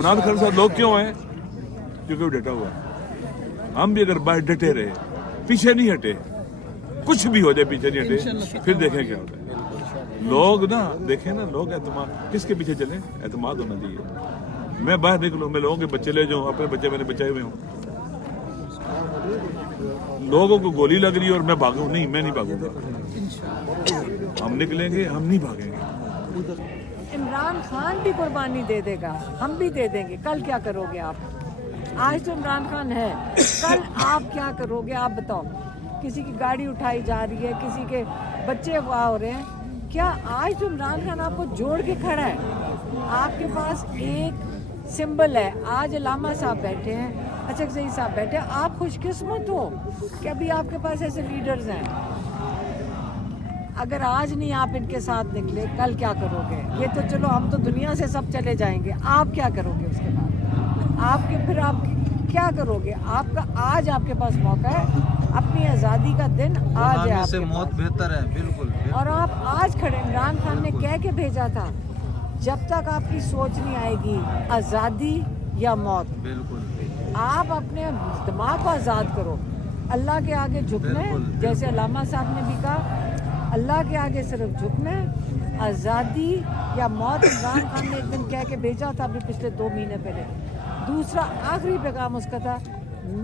इमरान खान साहब लोग क्यों आए? क्योंकि वो डटा हुआ है। हम भी अगर बाहर डटे रहे, पीछे नहीं हटे, कुछ भी हो जाए पीछे नहीं हटे, फिर देखें क्या होता है। लोग ना देखें ना, लोग एतमाद किसके पीछे चले, एतमाद होना चाहिए। मैं बाहर निकलूं, मैं लोगों के बच्चे ले जाऊं, अपने बच्चे मैंने बचाए हुए हों, लोगों को गोली लग रही है और मैं भागूं, नहीं, मैं नहीं भागूंगा। हम निकलेंगे, हम नहीं भागेंगे। इमरान खान भी कुर्बानी दे देगा, हम भी दे देंगे। कल क्या करोगे आप? आज तो इमरान खान है, कल आप क्या करोगे आप बताओ? किसी की गाड़ी उठाई जा रही है, किसी के बच्चे अगवा हो रहे हैं, क्या आज तो इमरान खान आपको जोड़ के खड़ा है? आपके पास एक सिंबल है। आज अलामा साहब बैठे हैं, अचकज़ई साहब बैठे हैं, आप खुशकिस्मत हो कि अभी आपके पास ऐसे लीडर्स हैं। अगर आज नहीं आप इनके साथ निकले, कल क्या करोगे? ये तो चलो, हम तो दुनिया से सब चले जाएंगे, आप क्या करोगे उसके बाद? आपके फिर आप क्या करोगे? आपका आज आपके पास मौका है, अपनी आज़ादी का दिन आज है आपके मौत पास। बेहतर है, बिल्कुल। और आप आज खड़े, इमरान खान ने कह के भेजा था, जब तक आपकी सोच नहीं आएगी आज़ादी या मौत, बिल्कुल आप अपने दिमाग को आज़ाद करो। अल्लाह के आगे झुकना है, जैसे अलामा साहब ने भी कहा, अल्लाह के आगे सिर्फ झुकना है। आज़ादी या मौत इमरान खान ने एक दिन कह के भेजा था, अभी पिछले 2 महीने पहले। दूसरा आखिरी पैगाम उसका था,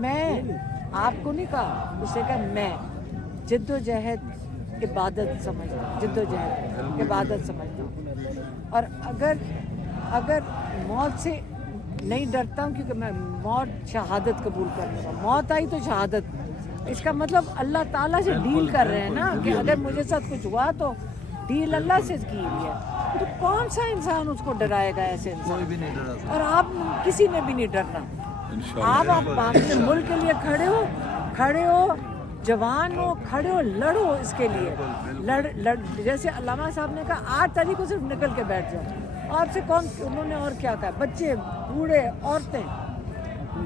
मैं आपको नहीं कहा, उसने कहा मैं जिद्दोजहद इबादत समझता हूँ, जिद्दोजहद इबादत समझता हूँ। और अगर मौत से नहीं डरता हूँ, क्योंकि मैं मौत शहादत कबूल कर लूँगा। मौत आई तो शहादत, इसका मतलब अल्लाह ताला से डील कर रहे हैं ना, कि अगर मुझे साथ कुछ हुआ तो डील अल्लाह से की हुई है। तो कौन सा इंसान उसको डराएगा? ऐसे इंसान कोई भी नहीं डरा। और आप किसी ने भी नहीं डरना। आप अपने मुल्क के लिए खड़े हो, जवान हो, खड़े हो, लड़ो इसके लिए। लड़ जैसे अल्लामा साहब ने कहा, 8 तारीख को सिर्फ निकल के बैठ जाओ। आपसे कौन, उन्होंने और क्या कहा? बच्चे, बूढ़े, औरतें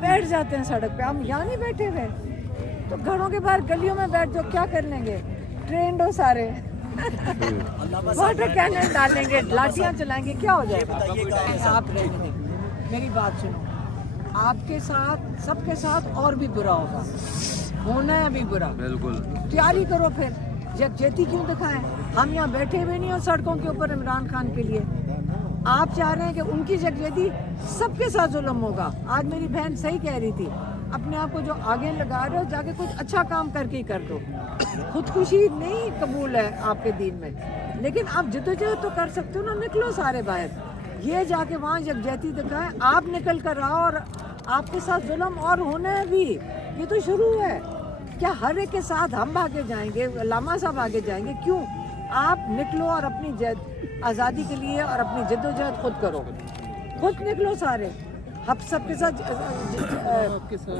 बैठ जाते हैं सड़क पे, हम यहाँ नहीं बैठे हुए। तो घरों के बाहर गलियों में बैठ जाओ, क्या कर लेंगे? ट्रेंड हो सारे, वाटर कैनन डालेंगे, लाठियाँ चलाएंगे, क्या हो जाएगा? आप रहने दें, मेरी बात सुनो। आपके साथ, सबके साथ और भी बुरा होगा, होना है अभी बुरा। बिल्कुल तैयारी करो फिर। यकजहती क्यों दिखाएं? हम यहाँ बैठे हुए नहीं हो सड़कों के ऊपर इमरान खान के लिए। आप चाह रहे हैं कि उनकी यकजहती सबके साथ जुल्म होगा। आज मेरी बहन सही कह रही थी, अपने आप को जो आगे लगा रहे हो, जाके कुछ अच्छा काम करके ही कर दो। खुदकुशी नहीं कबूल है आपके दीन में, लेकिन आप जिद्दोजहद तो कर सकते हो ना, निकलो सारे बाहर। ये जाके वहाँ यकजहती दिखाएं, आप निकल कर आओ, और आपके साथ जुल्म और होना है भी, ये तो शुरू है। क्या हर एक के साथ हम भागे जाएंगे, अल्लामा साहब आगे जाएंगे? क्यों? आप निकलो और अपनी आज़ादी के लिए और अपनी जद्दोजहद खुद करो, खुद निकलो सारे। हम सबके साथ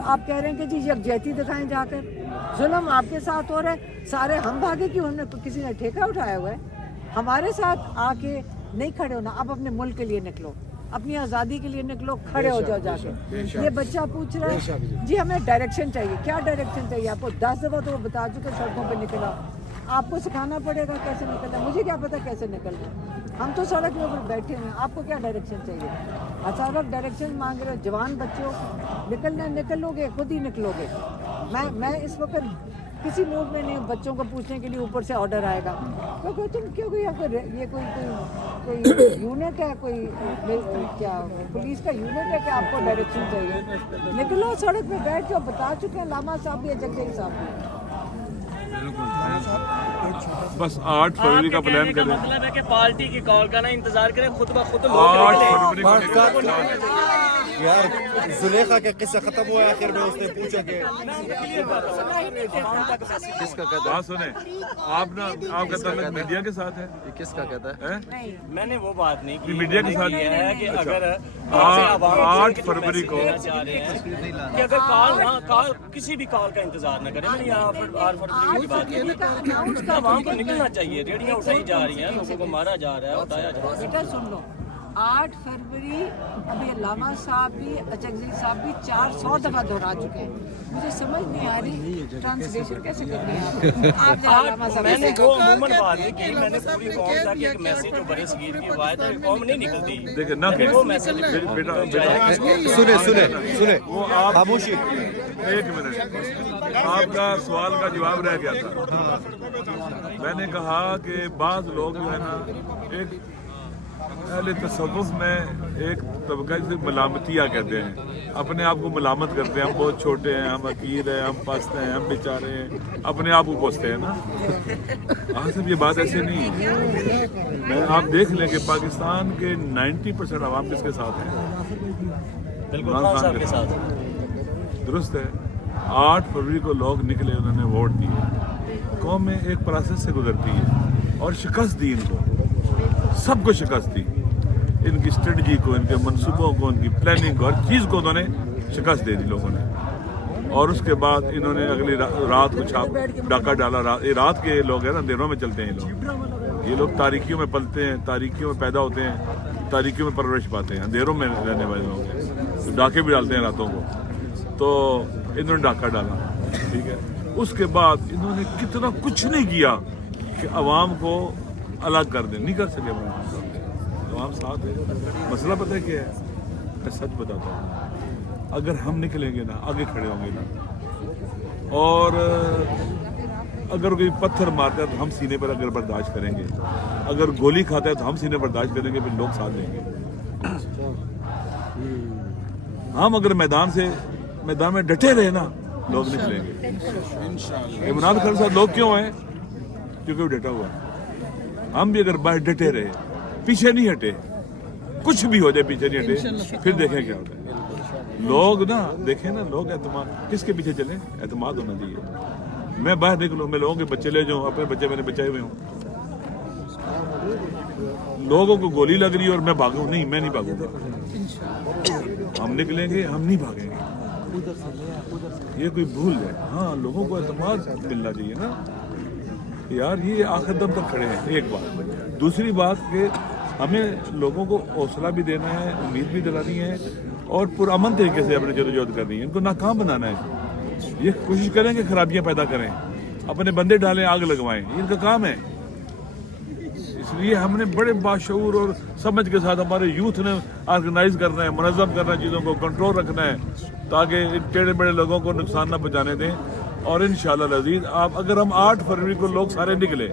आप कह रहे हैं कि जी यकजहती दिखाएं जाकर, जुल्म आपके साथ हो रहा है, सारे हम भागे क्यों? हमने किसी ने ठेका उठाया हुआ है? हमारे साथ आके नहीं खड़े होना। आप अपने मुल्क के लिए निकलो, अपनी आज़ादी के लिए निकलो, खड़े हो जाओ जाके। ये बच्चा पूछ रहा है जी हमें डायरेक्शन चाहिए। क्या डायरेक्शन चाहिए आपको? 10 दफ़ा तो वो बता चुके, सड़कों पे निकला। आपको सिखाना पड़ेगा कैसे निकलना। मुझे क्या पता कैसे निकलना, हम तो सड़क के ऊपर बैठे हैं। आपको क्या डायरेक्शन चाहिए? अचानक डायरेक्शन मांग रहे हो। जवान बच्चों, निकलना निकलोगे, खुद ही निकलोगे। मैं इस वक्त किसी मूड में नहीं हूँ बच्चों को पूछने के लिए ऊपर से ऑर्डर आएगा, क्योंकि तुम क्यों ये कोई यूनिट है, कोई क्या पुलिस का यूनिट है कि आपको डायरेक्शन चाहिए? निकलो सड़क पे बैठ जाओ। बता चुके हैं लामा साहब भी, अचकज़ई साहब भी। बस 8 फरवरी का प्लान करें। मतलब है कि पार्टी की कॉल का ना इंतजार करें, खुद ब खुद 8 फरवरी यार, जुलेखा का किस्सा खत्म हुआ आखिर में, उसने पूछा कि किसका कहता है? बात सुने, आप ना, आपका ताल्लुक मीडिया के साथ है। ये किसका कहता है? मैंने वो बात नहीं की। मीडिया के साथ ये है कि अगर 8 फरवरी को कि अगर कॉल किसी भी कॉल का इंतजार न करें। मैंने यहाँ 8 फरवरी की बात की, वहाँ पर निकलना चाहिए। रेडियाँ उठाई जा रही हैं, लोगों को मारा जा रहा है, उठाया जा रहा है। बेटा सुन लो, 8 फरवरी अभी अल्लामा साहब भी अचकज़ई साहब भी 400 दफ़ा दोहरा चुके हैं। मुझे समझ नहीं आ रही ट्रांसलेशन कैसे करनी है आप जरा अल्लामा साहब मैंने ऐसे वो अमूमन बात नहीं की, मैंने पूरी कौम तक एक मैसेज जो बड़े सगीर की आवाज़ है कौम नहीं निकलती। देखिए ना फिर वो मैसेज बेटा सुने सुने सुने वो आप खामोशी। एक मिनट, आपका सवाल का जवाब रह गया था। मैंने कहा कि बाज़ लोग जो है ना, एक अहले तसव्वुफ में एक तबका से मलामतिया कहते हैं, अपने आप को मलामत करते हैं, हम बहुत छोटे हैं, हम अकीर हैं, हम पस्त हैं, हम बेचारे हैं, अपने आप को कोसते हैं ना। हाँ सिर्फ ये बात ऐसे नहीं है। मैं आप देख लें कि पाकिस्तान के 90% आवाम किसके साथ हैं? बिल्कुल खान साहब के साथ। दुरुस्त है। 8 फरवरी को लोग निकले, उन्होंने वोट दिए। कौम में एक प्रोसेस से गुजरती है और शिकस्त दी इनको, सबको शिकस्त दी, इनकी स्ट्रेटजी को, इनके मंसूबों को, इनकी प्लानिंग को, हर चीज़ को उन्होंने शिकस्त दे दी लोगों ने। और उसके बाद इन्होंने अगली रात को छाप डाका डाला। ये रात के लोग हैं ना, अंधेरों में चलते हैं ये लोग तारीकियों में पलते हैं, तारीकियों में पैदा होते हैं, तारीकियों में परवरिश पाते हैं, अंधेरों में रहने वाले लोग हैं, तो डाके भी डालते हैं रातों को। तो इन्होंने डाका डाला, ठीक है। उसके बाद इन्होंने कितना कुछ नहीं किया कि अवाम को अलग कर दें, नहीं कर सके। अवाम साथ है। मसला पता है क्या है? मैं सच बताता हूँ, अगर हम निकलेंगे ना, आगे खड़े होंगे ना, और अगर कोई पत्थर मारता है तो हम सीने पर अगर बर्दाश्त करेंगे, अगर गोली खाता है तो हम सीने बर्दाश्त करेंगे, फिर लोग साथ देंगे। हम अगर मैदान में डटे रहे ना, लोग निकलेंगे। इमरान खान साहब लोग क्यों हैं? क्योंकि वो डटा हुआ है। हम भी अगर बाहर डटे रहे, पीछे नहीं हटे, कुछ भी हो जाए पीछे नहीं हटे, फिर देखें क्या होता है। लोग ना देखें ना, लोग एतमाद किसके पीछे चले? एतमाद होना चाहिए। मैं बाहर निकलूं, मैं लोगों के बच्चे ले जाऊं, अपने बच्चे मैंने बचाए हुए हूं। लोगों को गोली लग रही है और मैं भागूं? नहीं, मैं नहीं भागूंगा। हम निकलेंगे, हम नहीं भागेंगे। ये कोई भूल है। हाँ, लोगों को एतमाद मिलना चाहिए ना यार, ये आखिर दम तक खड़े हैं। एक बात। दूसरी बात कि हमें लोगों को हौसला भी देना है, उम्मीद भी दिलानी है, और पुरअमन तरीके से अपनी जदोजहद करनी है। इनको नाकाम बनाना है। ये कोशिश करें कि खराबियां पैदा करें, अपने बंदे डालें, आग लगवाएं, ये इनका काम है। इसलिए हमने बड़े बाशऊर और समझ के साथ हमारे यूथ ने ऑर्गेनाइज करना है, मुनज़्ज़म करना है, चीज़ों को कंट्रोल रखना है, ताकि इन टेढ़े बड़े लोगों को नुकसान ना पहुँचाने दें। और इंशाअल्लाह अज़ीज़, आप अगर हम 8 फरवरी को लोग सारे निकले,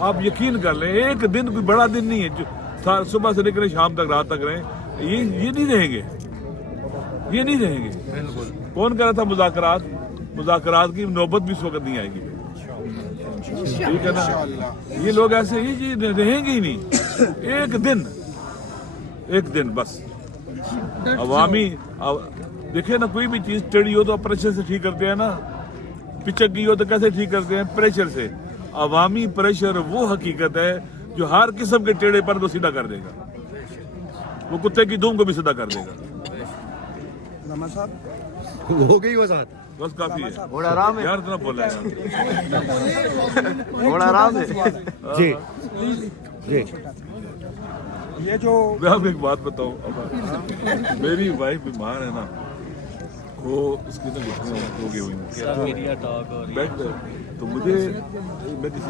आप यकीन कर लें, एक दिन कोई बड़ा दिन नहीं है, जो सुबह से निकले शाम तक, रात तक रहें, ये नहीं रहेंगे, ये नहीं रहेंगे। कौन कह रहा था मुज़ाकरात की नौबत भी इस वक्त नहीं आएगी, ठीक है ना। ये लोग ऐसे ही रहेंगे ही नहीं। एक दिन बस अवामी देखिए ना, कोई भी चीज टेढ़ी हो तो प्रेशर से ठीक करते हैं ना, पिचक गई हो तो कैसे ठीक करते हैं? प्रेशर से। अवामी प्रेशर वो हकीकत है जो हर किस्म के टेढ़े पर को सीधा कर देगा, वो कुत्ते की धूम को भी सीधा कर देगा। हो गई वजाहत, बस काफी है। थोड़ा आराम है यार, इतना बोला यार। थोड़ा आराम है। जी जी। ये जो मैं आपको एक बात बताऊं, मेरी वाइफ बीमार है ना, वो उसकी तो घुटने हो गई हुई है, मीडिया टॉक और तो मुझे मैं किसी